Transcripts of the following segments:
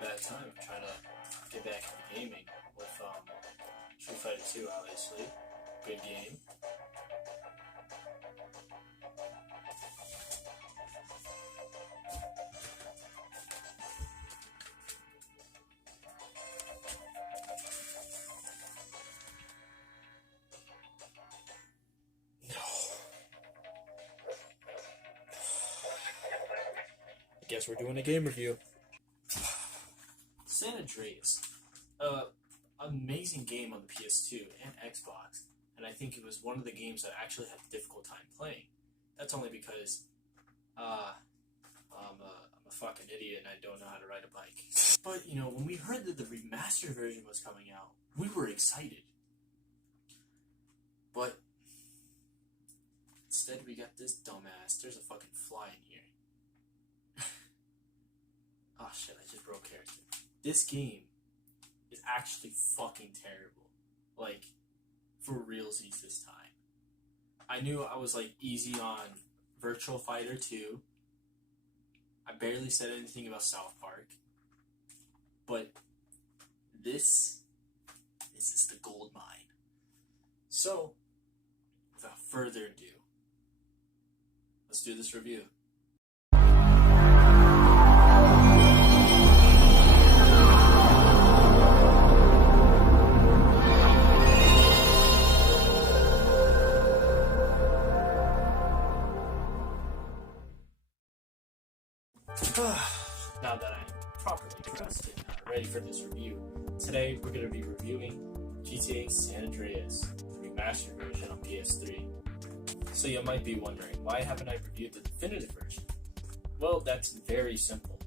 bad time trying to get back into gaming with Street Fighter 2, obviously. Good game. Guess we're doing a game review. San Andreas. Amazing game on the PS2 and Xbox, and I think it was one of the games that I actually had a difficult time playing. That's only because I'm a fucking idiot and I don't know how to ride a bike. But, you know, when we heard that the remastered version was coming out, we were excited. But instead we got this dumbass. There's a fucking fly in here. Oh shit, I just broke character. This game is actually fucking terrible. Like, for realsies this time. I knew I was like easy on Virtual Fighter 2. I barely said anything about South Park. But this is the gold mine. So, without further ado, let's do this review. Now that I'm properly dressed and ready for this review, today we're going to be reviewing GTA San Andreas, the remastered version on PS3. So you might be wondering, why haven't I reviewed the definitive version? Well, that's very simple.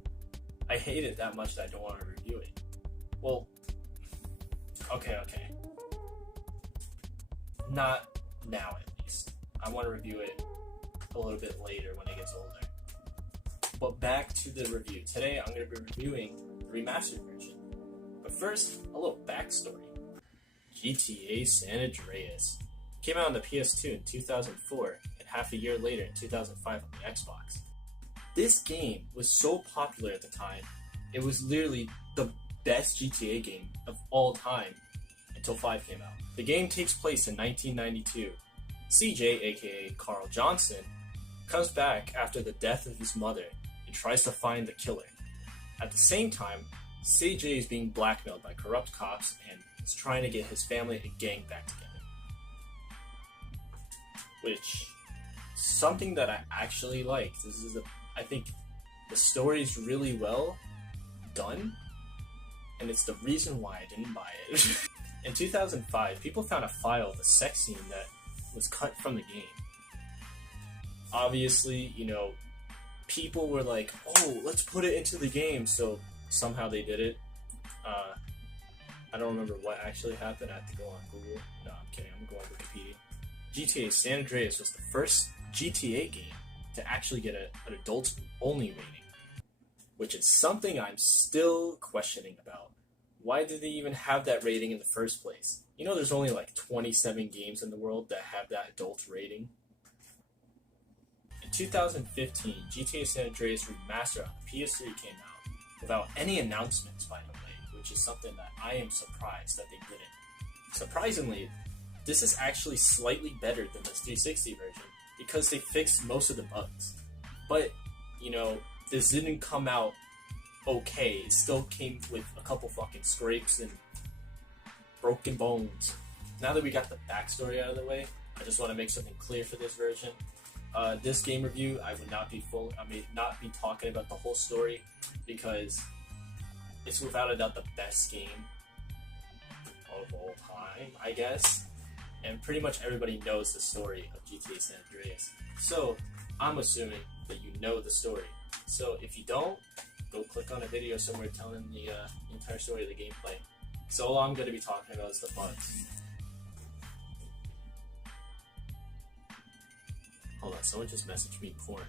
I hate it that much that I don't want to review it. Well, okay. Not now, at least. I want to review it a little bit later when it gets older. But back to the review. Today I'm going to be reviewing the remastered version. But first, a little backstory. GTA San Andreas came out on the PS2 in 2004 and half a year later in 2005 on the Xbox. This game was so popular at the time, it was literally the best GTA game of all time until 5 came out. The game takes place in 1992. CJ, aka Carl Johnson, comes back after the death of his mother and tries to find the killer. At the same time, CJ is being blackmailed by corrupt cops and is trying to get his family and gang back together. Which, something that I actually liked. I think the story is really well done, and it's the reason why I didn't buy it. In 2005, people found a file of a sex scene that was cut from the game. Obviously, you know, people were like, oh, let's put it into the game, so somehow they did it. I don't remember what actually happened. I have to go on Google. No, I'm kidding. I'm going on Wikipedia. GTA San Andreas was the first GTA game to actually get an adult-only rating, which is something I'm still questioning about. Why did they even have that rating in the first place? You know, there's only like 27 games in the world that have that adult rating. In 2015, GTA San Andreas Remastered on the PS3 came out without any announcements, by the way, which is something that I am surprised that they didn't. Surprisingly, this is actually slightly better than the 360 version because they fixed most of the bugs. But, you know, this didn't come out okay. It still came with a couple fucking scrapes and broken bones. Now that we got the backstory out of the way, I just want to make something clear for this version. This game review, I would not be talking about the whole story because it's without a doubt the best game of all time, I guess. And pretty much everybody knows the story of GTA San Andreas. So I'm assuming that you know the story. So if you don't, go click on a video somewhere telling the entire story of the gameplay. So all I'm going to be talking about is the bugs. Hold on, someone just messaged me porn.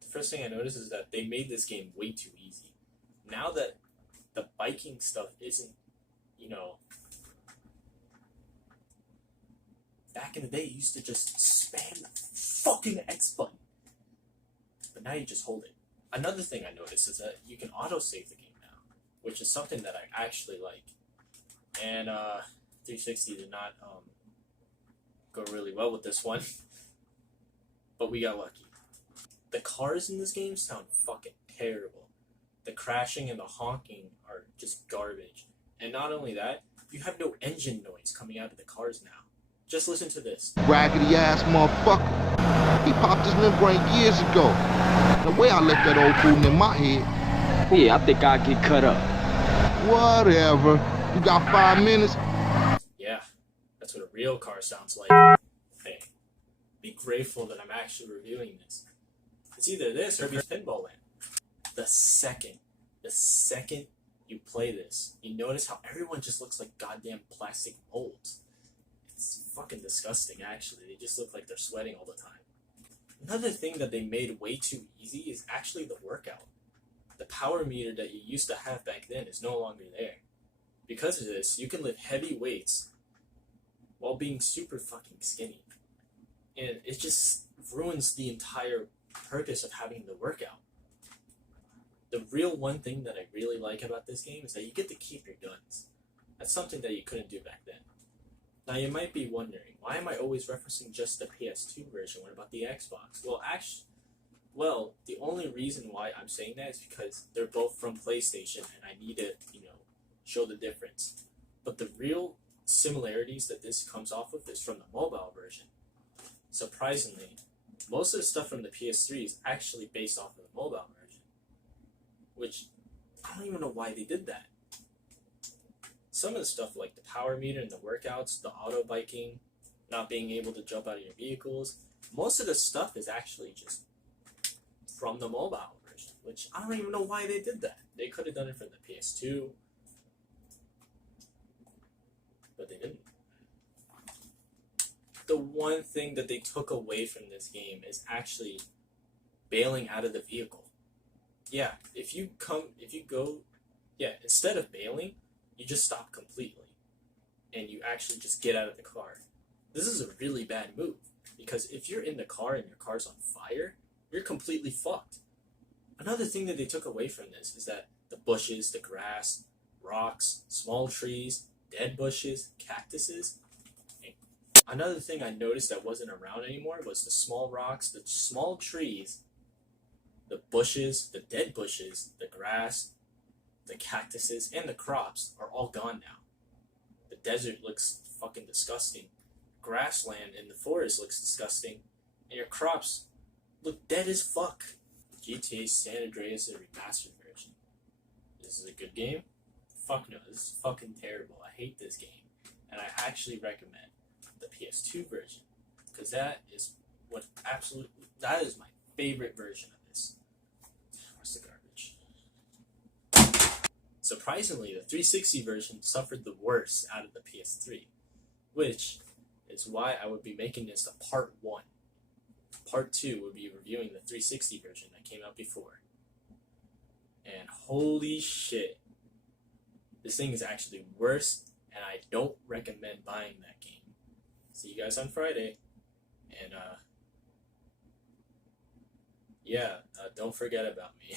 The first thing I noticed is that they made this game way too easy. Now that the biking stuff isn't, you know... Back in the day, you used to just spam the fucking X button. But now you just hold it. Another thing I noticed is that you can autosave the game now, which is something that I actually like. And 360 did not go really well with this one, but we got lucky. The cars in this game sound fucking terrible. The crashing and the honking are just garbage. And not only that, you have no engine noise coming out of the cars now. Just listen to this. Raggedy ass motherfucker. He popped his membrane years ago. The way I left that old fool in my head. Yeah, I think I'll get cut up. Whatever. You got 5 minutes? Yeah, that's what a real car sounds like. Hey, be grateful that I'm actually reviewing this. It's either this or Pinball Land. The second you play this, you notice how everyone just looks like goddamn plastic molds. It's fucking disgusting, actually. They just look like they're sweating all the time. Another thing that they made way too easy is actually the workout. The power meter that you used to have back then is no longer there. Because of this, you can lift heavy weights while being super fucking skinny. And it just ruins the entire purpose of having the workout. The real one thing that I really like about this game is that you get to keep your guns. That's something that you couldn't do back then. Now you might be wondering, why am I always referencing just the PS2 version? What about the Xbox? Well, the only reason why I'm saying that is because they're both from PlayStation and I need to, show the difference. But the real similarities that this comes off of is from the mobile version. Surprisingly, most of the stuff from the PS3 is actually based off of the mobile version. Which, I don't even know why they did that. Some of the stuff like the power meter and the workouts, the auto biking, not being able to jump out of your vehicles, most of the stuff is actually just from the mobile version, which I don't even know why they did that. They could have done it for the PS2, but they didn't. The one thing that they took away from this game is actually bailing out of the vehicle. Yeah, instead of bailing, you just stop completely, and you actually just get out of the car. This is a really bad move, because if you're in the car and your car's on fire, you're completely fucked. Another thing that they took away from this is that the bushes, the grass, rocks, small trees, dead bushes, cactuses. Another thing I noticed that wasn't around anymore was the small rocks, the small trees, the bushes, the dead bushes, the grass, the cactuses, and the crops are all gone now. The desert looks fucking disgusting. Grassland in the forest looks disgusting. And your crops look dead as fuck. GTA San Andreas is a remastered version. This is a good game? Fuck no, this is fucking terrible. I hate this game. And I actually recommend the PS2 version. Because that is my favorite version of this. Where's the garbage? Surprisingly, the 360 version suffered the worst out of the PS3, which is why I would be making this a part 1. Part 2 would be reviewing the 360 version that came out before. And holy shit, this thing is actually worse, and I don't recommend buying that game. See you guys on Friday, and don't forget about me.